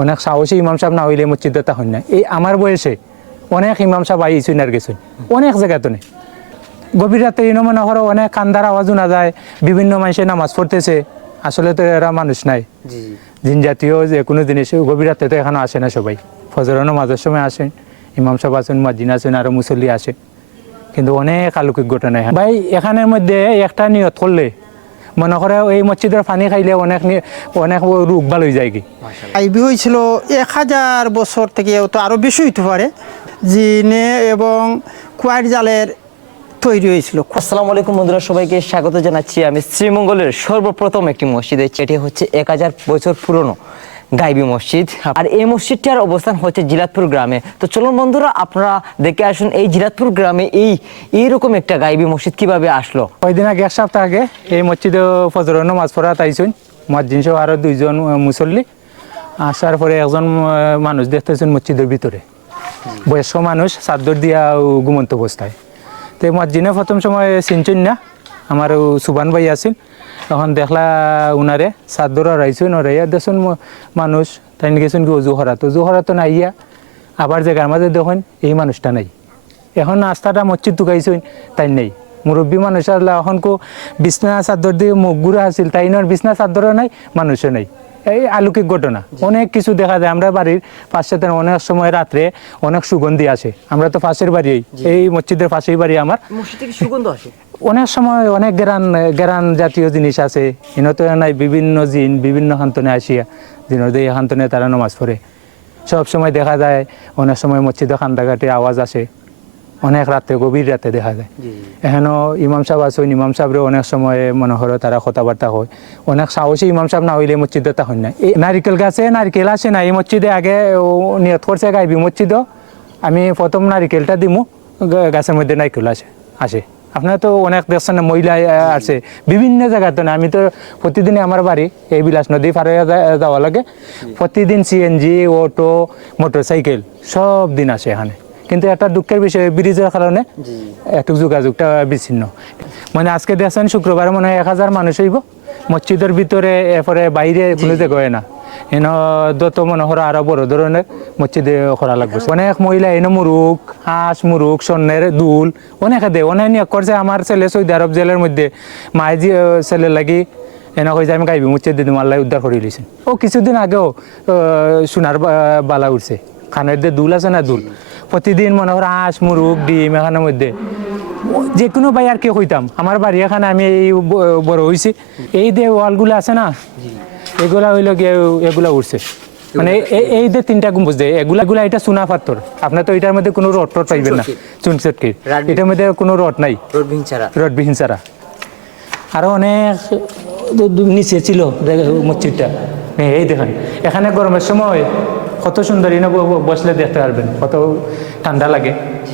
অনেক সাহসী ইমাম সাহেব না হইলে মসজিদে তা হয় না এই আমার বয়সে অনেক ইমাম সাহেব আইসুন আর গেছুন অনেক জায়গাতে নেই। গভীর রাতে মনে করো অনেক কান্দার আওয়াজ শোনা যায় বিভিন্ন মানুষে নামাজ পড়তেছে। আসলে তো এরা মানুষ নাই। জিন জাতীয় যে কোনো জিনিস গভীর রাতে তো এখানে আসে না সবাই। ফজর নামাজের সময় আসেন ইমাম সাহেব আছেন মাজিন আছেন আরও মুসল্লি আসে। কিন্তু অনেক আলৌকিক ঘটনা। ভাই এখানের মধ্যে একটা নিয়ত করলে মনে করে এই মসজিদের পানি খাইলে অনেক অনেক রোগ ভালো হয়ে যায় কি আইবি হয়েছিল এক হাজার বছর থেকে তো আরও বেশি হইতে পারে জিনে এবং কুয়ার জালের তৈরি হয়েছিল। আসসালামু আলাইকুম বন্ধুরা সবাইকে স্বাগত জানাচ্ছি। আমি শ্রীমঙ্গলের সর্বপ্রথম একটি মসজিদে এটি হচ্ছে এক হাজার বছর পুরনো। গাইবি মসজিদ। আর এই মসজিদটার অবস্থান হচ্ছে জিলাতপুর গ্রামে। তো চলুন বন্ধুরা, আপনারা দেখে আসুন এই জিলাতপুর গ্রামে এই, এইরকম একটা গাইবি মসজিদ কীভাবে আসলো? কয়দিন আগে, এক সপ্তাহ আগে এই মসজিদে ফজর নামাজ পড়া তাইছুন মসজিদ সহ আরও দুইজন মুসল্লি। আসার পরে একজন মানুষ দেখতেছেন মসজিদের ভিতরে। বয়স্ক মানুষ, চাদর দিয়া ঘুমন্ত অবস্থায়। তো মসজিদে প্রথম সময় চিনছেন না। আমার সুবান ভাই আছিল তখন দেখলা উনারে চাদর আড়াইছুন আড়াইয়া দেখুন মানুষ তাই গেছেন কি অজু তো অজু হরাতো নাইয়া। আবার জায়গার মাঝে দেখুন এই মানুষটা নাই। এখন আস্থাটা মসজিদ টুকাইছুন তাই নেই। মুরব্বী মানুষ আসলে এখন কো বিছনা চাদর দিয়ে মুখ গুড়া আছিল তাই নয় বিছনা চাদরও নাই মানুষও নাই। এই আলৌকিক ঘটনা। অনেক কিছু দেখা যায়। আমরা বাড়ির পাশে অনেক সময় রাত্রে অনেক সুগন্ধি আসে। আমরা তো পাশের বাড়ি এই মসজিদের পাশেই বাড়ি আমার। সুগন্ধ আসে। অনেক সময় অনেক গেরান গেরান জাতীয় জিনিস আছে ইনত নাই বিভিন্ন জিন বিভিন্ন হান্তনে আসিয়া। জিনের এই হান্তনে তারা নমাজ পড়ে। সব সময় দেখা যায় অনেক সময় মসজিদে কান্দাঘাটে আওয়াজ আসে। অনেক রাতে গভীর রাতে দেখা যায়। এখানো ইমাম সাহেব আছেন ইমাম সাহেবরে অনেক সময় মনে করো তারা কথাবার্তা হয়। অনেক সাহসী ইমাম সাহেব না হইলে মসজিদে তা হয় না এই নারিকেল গাছে নারিকেল আসে না এই মসজিদে আগে ও নিয়ত করছে গাইবি মসজিদও আমি প্রথম নারিকেলটা দিমু গাছের মধ্যে নারিকেল আসে আসে। আপনার তো অনেক দেখছেন না মহিলা আছে বিভিন্ন জায়গাতে না আমি তো প্রতিদিনই আমার বাড়ি এই বিলাস নদী পারে যাওয়া লাগে। প্রতিদিন সিএনজি অটো মোটর সাইকেল সব দিন আসে এখানে। কিন্তু একটা দুঃখের বিষয় ব্রিজের কারণে একটু যোগাযোগটা বিচ্ছিন্ন। মানে আজকে দেখছেন শুক্রবার মনে হয় এক হাজার মানুষ হইব। মসজিদের ভিতরে এরপরে বাইরে কোনো জায়গা হয় না। এন যত মনে করো আরও বড় ধরনের মসজিদে করা লাগবে। অনেক মহিলা এনে মুরুখ হাঁস মুরুখ স্বর্ণের দুল অনেক দেয়। অনেক নিয়োগ করছে। আমার ছেলে সৌদি আরব জেলের মধ্যে মায়ে যে ছেলে লাগি এনে কইছে আমি গাইবি মসজিদ দিদি মাল্লাই উদ্ধার করে দিয়েছেন। ও কিছুদিন আগেও সোনার বালা উঠছে খানের যে দুল আছে না দুল? প্রতিদিন মনে করো হাঁস মুরুখ ডিম এখানের মধ্যে। যে কোনো ভাই আর কি কইতাম। আমার বাড়ি এখানে আমি এই বড় হয়েছি এই যে ওয়ালগুলো আছে না? এগুলা হইল গিয়ে এগুলা উঠছে মানে এই যে তিনটা গম্বুজ দেয় এগুলা এগুলা এটা সোনা পাথর। আপনার তো এটার মধ্যে কোনো রড টড পাইবেন না। চুন চটকি এটার মধ্যে কোনো রড নাই। ছাড়া রডবিহীন ছাড়া আরও অনেক নিচে ছিল মসজিদটা। এই দেখেন এখানে গরমের সময় কত সুন্দর এনে বসলে দেখতে পারবেন, কত ঠান্ডা লাগে।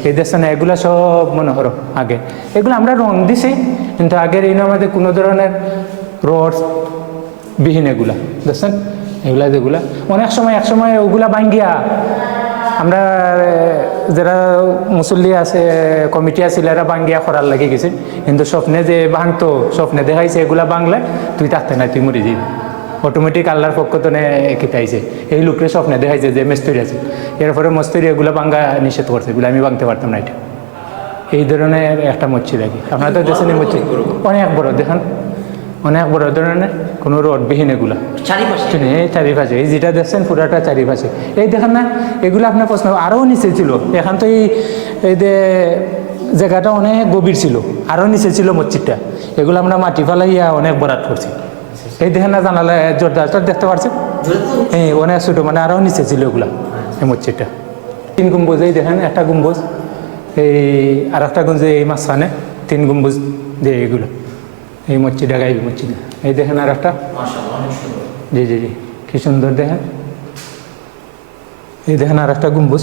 এই দেখছেন এগুলা সব মনে করো আগে। এগুলো আমরা রং দিছি, কিন্তু আগের এই আমাদের কোনো ধরনের রড বিহীন এগুলা, দেখছেন? এগুলা যেগুলা। অনেক সময়, এক সময় ওগুলা ভাঙ্গিয়া আমরা যারা মুসল্লি আছে, কমিটি আছিল এরা বাঙ্গিয়া করার লাগে গেছে। কিন্তু স্বপ্নে যে ভাঙতো, স্বপ্নে দেখাইছে এগুলা বাংলা তুই থাকতে নাই, তুই মরে যাবি অটোমেটিক আল্লাহর পক্ষ তো কিতাইছে এই লোকরে স্বপ্নে দেখাইছে যে মেস্তরি আছে। এর এরপরে মস্তরি এগুলা বাঙ্গা নিষেধ করছে এগুলো আমি ভাঙতে পারতাম না এটা। এই ধরনের একটা আর কি। আপনারা তো দেখছেন এই মসজিদ? অনেক বড়। দেখেন। অনেক বড় ধরনের কোনো রডবিহীন এগুলা। চারিপাশে? এই চারিপাশে এই যেটা দেখছেন পুরাটা চারিপাশে। এই দেখেন না এগুলো আপনার প্রশ্ন আরও নিচে ছিল। এখন তো এই এই যে জায়গাটা অনেক গভীর ছিল। আরও নিচে ছিল মসজিদটা। এগুলো আমরা মাটি ফালাইয়া অনেক বরাত করছি। এই দেখেন না জানালে জোরদারটা দেখতে পারছেন? হ্যাঁ অনেক ছোটো মানে আরও নিচে ছিল এগুলা এই মসজিদটা। তিন গম্বুজ এই দেখেন একটা গম্বুজ এই আর একটা গঞ্জ এই মাঝখানে তিন গম্বুজ যে এইগুলো এই মসজিদটা গাইবি মসজিদ এই দেখেন আর একটা। জি জি জি কি সুন্দর দেখেন। এই দেখেন আর একটা গম্বুজ।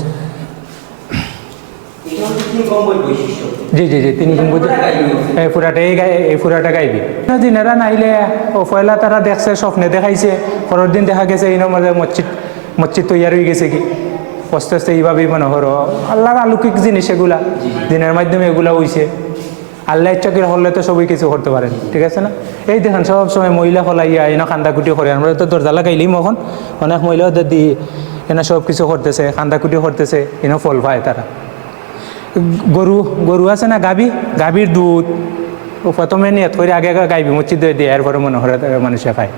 জি জি জি তিন গম্বুজ এই পুরাটা এই পুরাটা গাইবি। দিনেরা নাইলে ও পয়লা তারা দেখছে স্বপ্নে দেখাইছে। পরের দিন দেখা গেছে এই নম্বরে মসজিদ মসজিদ তৈয়ার হয়ে গেছে কি? আস্তে আস্তে এইভাবেই মনে করো আল্লাহর আলৌকিক জিনিস এগুলা দিনের মাধ্যমে এগুলা হইছে আল্লাহ ইচ্ছা করে হলে তো সবই কিছু করতে পারেন ঠিক আছে না? এই দেখেন সব সময় মহিলা হলাই হলাইয়া এনে কান্দাকুটি করে আমরা তো দরজা লাগাইলিম এখন। অনেক মহিলা দি এনে সব কিছু করতেছে কান্দাকুটি করতেছে এনে ফল পায় তারা। গরু গরু আছে না গাবি? গাভীর দুধ। ও প্রথমে নিয়ে করে আগে আগে গাইবি মসজিদ দিয়ে এরপরে মনে করে মানুষে খায়।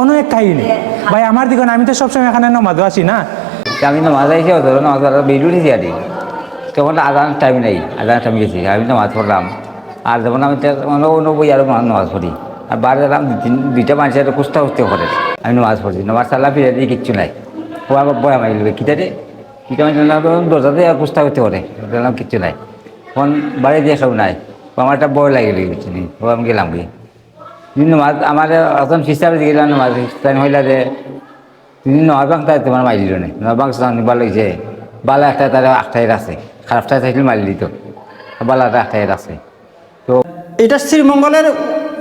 অনেক কাহিনী ভাই আমার দিকে আমি তো সবসময় এখানে নমাজ আসি না। আমি নামাজ আইসি ধরো নামাজ বেরিয়ে উঠেছি আর। তখন আজান টাইম নেই আদান টাইম গেছি আমি নামাজ পড়লাম আর যখন আমি তো অন্য অন্য বই আরও নামাজ পড়ি আর বার গেলাম দুই তিন দুইটা মানুষের কুস্তা কুস্তি করে আমি নামাজ পড়ছি নামাজ সাল্লাহ ফিরে দিয়ে কিচ্ছু নাই। ও আমার বয়া মারি কিতারে কিতা মানে দরজাতে আর কুস্তা করতে করে দেখলাম কিচ্ছু নাই। ফোন বাড়ি দিয়ে সব নাই। আমার একটা বয় লাগিয়ে গেছি ও আমি গেলাম গিয়ে নামাজ, আমার এখন সিস্টারে গেলাম নামাজ। তাই হইলা যে, তিনি নয়বাং তাই তোমার মাইলি নে। নয়বাং নিবার লাগিছে বালা একটা তার আটটাই আছে। খারাপটাই থাকলে মারি দিত। বালাটা আটটাই আছে। তো এটা শ্রীমঙ্গলের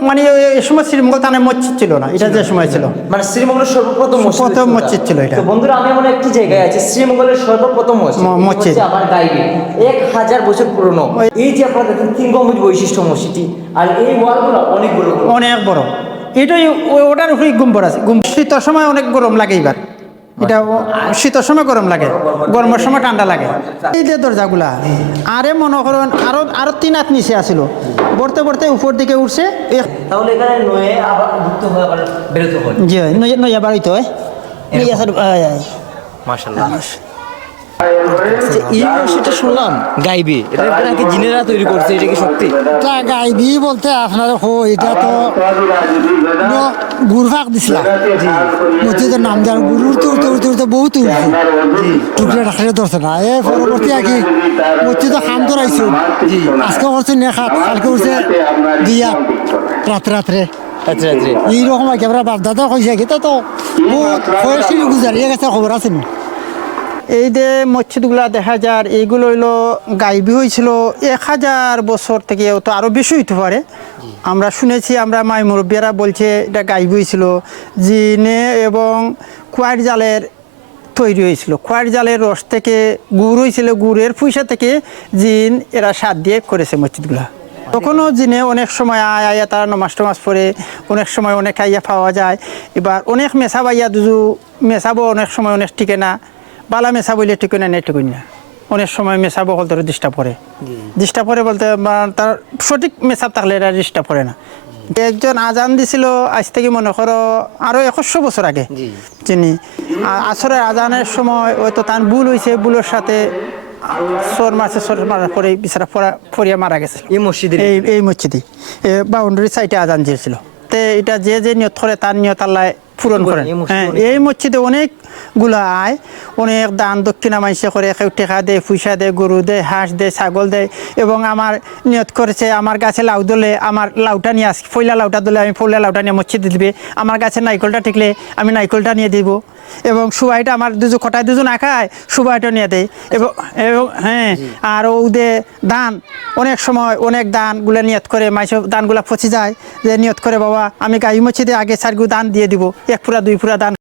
মানে এই সময় শ্রীমঙ্গল থানায় মসজিদ ছিল না এটা যে সময় ছিল মানে শ্রীমঙ্গলের সর্বপ্রথম প্রথম ছিল মসজিদ ছিল এটা। বন্ধুরা আমি এমন একটি জায়গায় আছি শ্রীমঙ্গলের সর্বপ্রথম মসজিদ। আমার গাইবে এক হাজার বছর পুরনো। এই যে আপনারা দেখেন তিন গম্বুজ বৈশিষ্ট্য মসজিদটি। আর এই ওয়ালগুলো অনেক বড়। অনেক বড়। এটাই ওটার উপরে গুম্বর আছে। গুম শীতের সময় অনেক গরম লাগে এবার এটা শীতের সময় গরম লাগে গরমের সময় ঠান্ডা লাগে। এই যে দরজাগুলা আরে মনে করেন আরও আরও তিন হাত নিচে আসিল বড়তে বড়তে উপর দিকে উঠছে জি নইয়া বাড়িতে হয়। নয়া মাশাআল্লাহ আচ্ছা, শুনলাম গাইবে। এটা নাকি জিনেরা তৈরি করছে এটা কি সত্যি? এটা গাইবি বলতে আপনার হো এটা তো গুড় ফাঁক দিছিলাম মসজিদের নাম দেওয়ার গুরু উঠতে উঠতে উঠতে উঠতে বহুত উঠছে টুকরে রাখলে ধরছে না এ পরবর্তী আগে মসজিদে খাম ধরাইছে। আজকে করছে নেখাত কালকে উঠছে দিয়া রাত্রে। রাত্রে আচ্ছা আচ্ছা এইরকম একেবারে বাপদাদা কইছে এটা তো বহুত বয়সী গুজারিয়ে গেছে খবর আছে নি? এই যে মসজিদগুলা দেখা যার এইগুলো হইল গাইবি হয়েছিল এক হাজার বছর থেকে তো আরও বেশি হইতে পারে। আমরা শুনেছি, আমরা মাই মুরব্বীরা বলছে, এটা গাইবি হয়েছিল জিনে এবং কুয়ার জালের তৈরি হয়েছিল খোয়ার জালের রস থেকে গুড় হয়েছিল গুড়ের পয়সা থেকে জিন এরা সাত দিয়ে করেছে মসজিদগুলা। তখনও জিনে অনেক সময় আয়, আয়া, তারা নমাজ টমাজ পরে অনেক সময় অনেক আইয়া পাওয়া যায়। এবার অনেক মেসাব আইয়া দুজু মেসাবো অনেক সময় অনেক টিকে না। বালা মেসা বইলে টিকে না নেই টিকুন না অনেক সময় মেসাবো হল ধরে ডিস্টার্ব করে ডিস্টার্ব করে বলতে তার সঠিক মেসাব থাকলে এটা ডিস্টার্ব করে না। একজন আজান দিছিল আজ থেকে মনে করো আরও একশো বছর আগে। চিনি আ- আসরের আজানের সময় হয়তো তার ভুল হয়েছে ভুলের সাথে সর মারছে সর মারার পরে বিচারা ফরিয়া মারা গেছিল এই মসজিদের এই এই মসজিদে। বাউন্ডারি সাইডে আজান দিয়েছিল। তে এটা যে যে নিয়ত করে তার নিয়ত আল্লাহ পূরণ করেন। এই মসজিদে হ্যাঁ অনেক- এই মসজিদে অনেকগুলা আয়। অনেক দান দক্ষিণা মানুষে করে কেউ টেকা দেয় পয়সা দেয় গরু দেয় হাঁস দেয় ছাগল দেয়। এবং আমার নিয়ত করেছে আমার গাছে লাউ দলে আমার লাউটা নিয়ে আস ফইলা লাউটা দলে আমি ফইলা লাউটা নিয়ে মসজিদে দিবে। আমার গাছে নাইকলটা টিকলে আমি নাইকলটা নিয়ে দিব। এবং সুবাইটা আমার দুজন কটায় দুজন আঁকায় সুবাইটা নিয়ে দেয়। এবং এবং হ্যাঁ আর ওদে দান। অনেক সময় অনেক দানগুলো নিয়ত করে মাইসব দানগুলো পচে যায়। যে নিয়ত করে বাবা আমি গাই মসজিদে আগে চারগু দান দিয়ে দিব। এক পুরা দুই পুরা দান